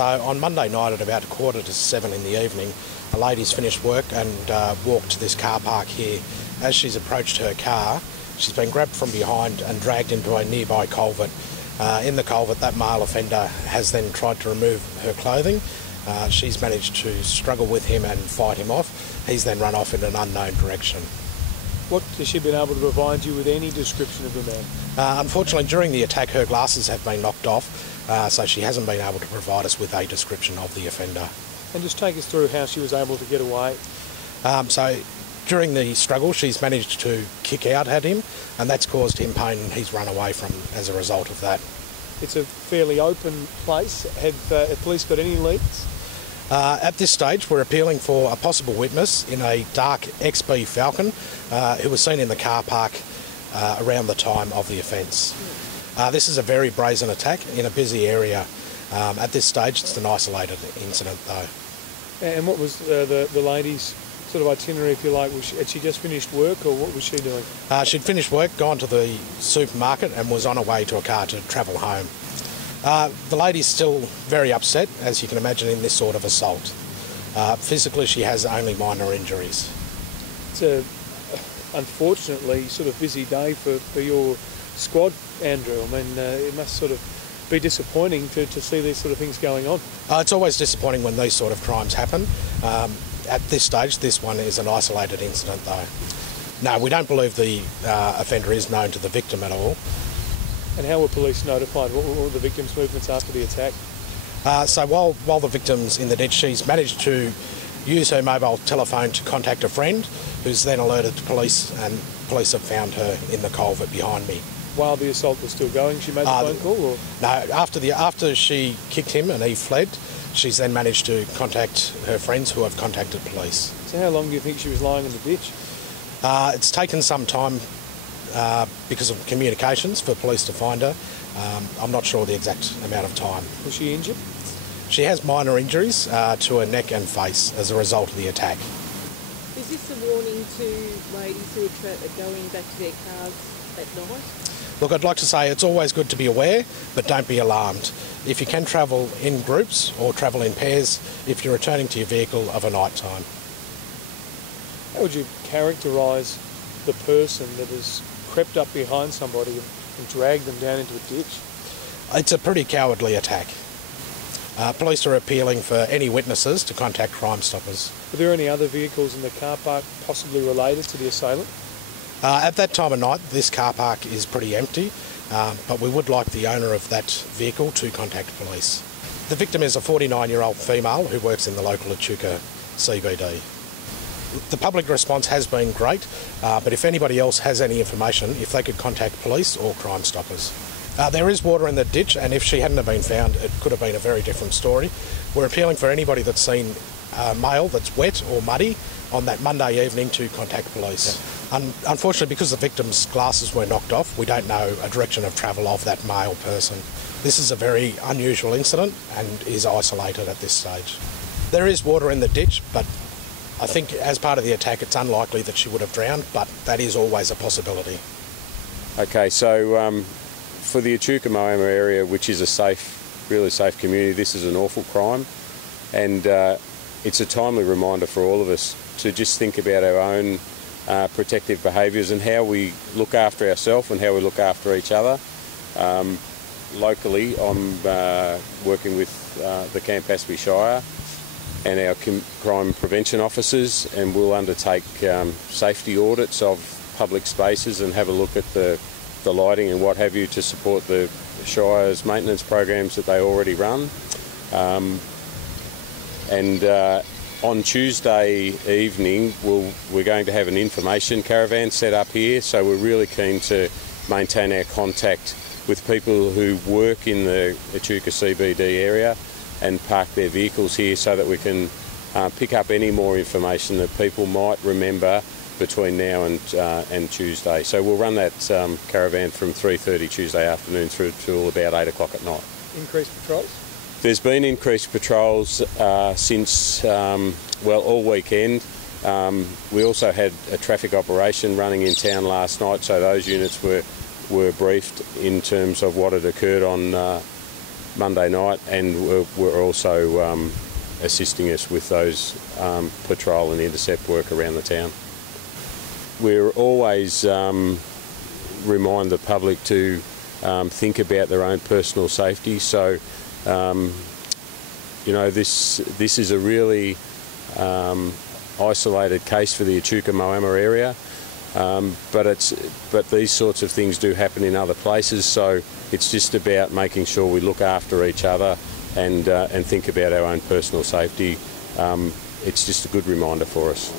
So on Monday night at about 6:45 in the evening, a lady's finished work and walked to this car park here. As she's approached her car, she's been grabbed from behind and dragged into a nearby culvert. In the culvert, that male offender has then tried to remove her clothing. She's managed to struggle with him and fight him off. He's then run off in an unknown direction. What has she been able to provide you with any description of the man? Unfortunately, during the attack, her glasses have been knocked off, so she hasn't been able to provide us with a description of the offender. And just take us through how she was able to get away. So during the struggle, she's managed to kick out at him, and that's caused him pain, and he's run away from as a result of that. It's a fairly open place. Have police got any leads? At this stage, we're appealing for a possible witness in a dark XB Falcon who was seen in the car park around the time of the offence. This is a very brazen attack in a busy area. At this stage, it's an isolated incident, though. And what was the lady's sort of itinerary, if you like? Had she just finished work, or what was she doing? She'd finished work, gone to the supermarket, and was on her way to a car to travel home. The lady's still very upset, as you can imagine, in this sort of assault. Physically, she has only minor injuries. It's a, unfortunately, sort of busy day for your squad, Andrew. I mean, it must sort of be disappointing to see these sort of things going on. It's always disappointing when these sort of crimes happen. At this stage, this one is an isolated incident, though. No, we don't believe the offender is known to the victim at all. And how were police notified? What were the victim's movements after the attack? So while the victim's in the ditch, she's managed to use her mobile telephone to contact a friend, who's then alerted the police, and police have found her in the culvert behind me. While the assault was still going, she made the phone call? Or? No, after she kicked him and he fled, she's then managed to contact her friends, who have contacted police. So how long do you think she was lying in the ditch? It's taken some time because of communications for police to find her. I'm not sure the exact amount of time. Was she injured? She has minor injuries to her neck and face as a result of the attack. Is this a warning to ladies who are going back to their cars at night? Look, I'd like to say it's always good to be aware, but don't be alarmed. If you can travel in groups or travel in pairs, if you're returning to your vehicle of a night time. How would you characterise the person that has crept up behind somebody and dragged them down into a ditch? It's a pretty cowardly attack. Police are appealing for any witnesses to contact Crime Stoppers. Were there any other vehicles in the car park possibly related to the assailant? At that time of night, this car park is pretty empty, but we would like the owner of that vehicle to contact police. The victim is a 49-year-old female who works in the local Echuca CBD. The public response has been great, but if anybody else has any information, if they could contact police or Crime Stoppers. There is water in the ditch, and if she hadn't have been found, it could have been a very different story. We're appealing for anybody that's seen mail that's wet or muddy on that Monday evening to contact police. Yeah. Unfortunately, because the victim's glasses were knocked off, we don't know a direction of travel of that male person. This is a very unusual incident and is isolated at this stage. There is water in the ditch, but I think as part of the attack it's unlikely that she would have drowned, but that is always a possibility. Okay, so for the Echuca Moama area, which is a safe, really safe community, this is an awful crime, and it's a timely reminder for all of us to just think about our own protective behaviours and how we look after ourselves and how we look after each other. Locally, I'm working with the Campaspe Shire and our crime prevention officers, and we'll undertake safety audits of public spaces and have a look at the lighting and what have you to support the Shire's maintenance programs that they already run. On Tuesday evening, we're going to have an information caravan set up here, so we're really keen to maintain our contact with people who work in the Echuca CBD area and park their vehicles here so that we can pick up any more information that people might remember between now and Tuesday. So we'll run that caravan from 3:30 Tuesday afternoon through till about 8 o'clock at night. Increased patrols? There's been increased patrols since, all weekend. We also had a traffic operation running in town last night, so those units were briefed in terms of what had occurred on Monday night, and were also assisting us with those patrol and intercept work around the town. We're always remind the public to think about their own personal safety. So, you know, this is a really isolated case for the Echuca Moama area, but these sorts of things do happen in other places. So it's just about making sure we look after each other and think about our own personal safety. It's just a good reminder for us.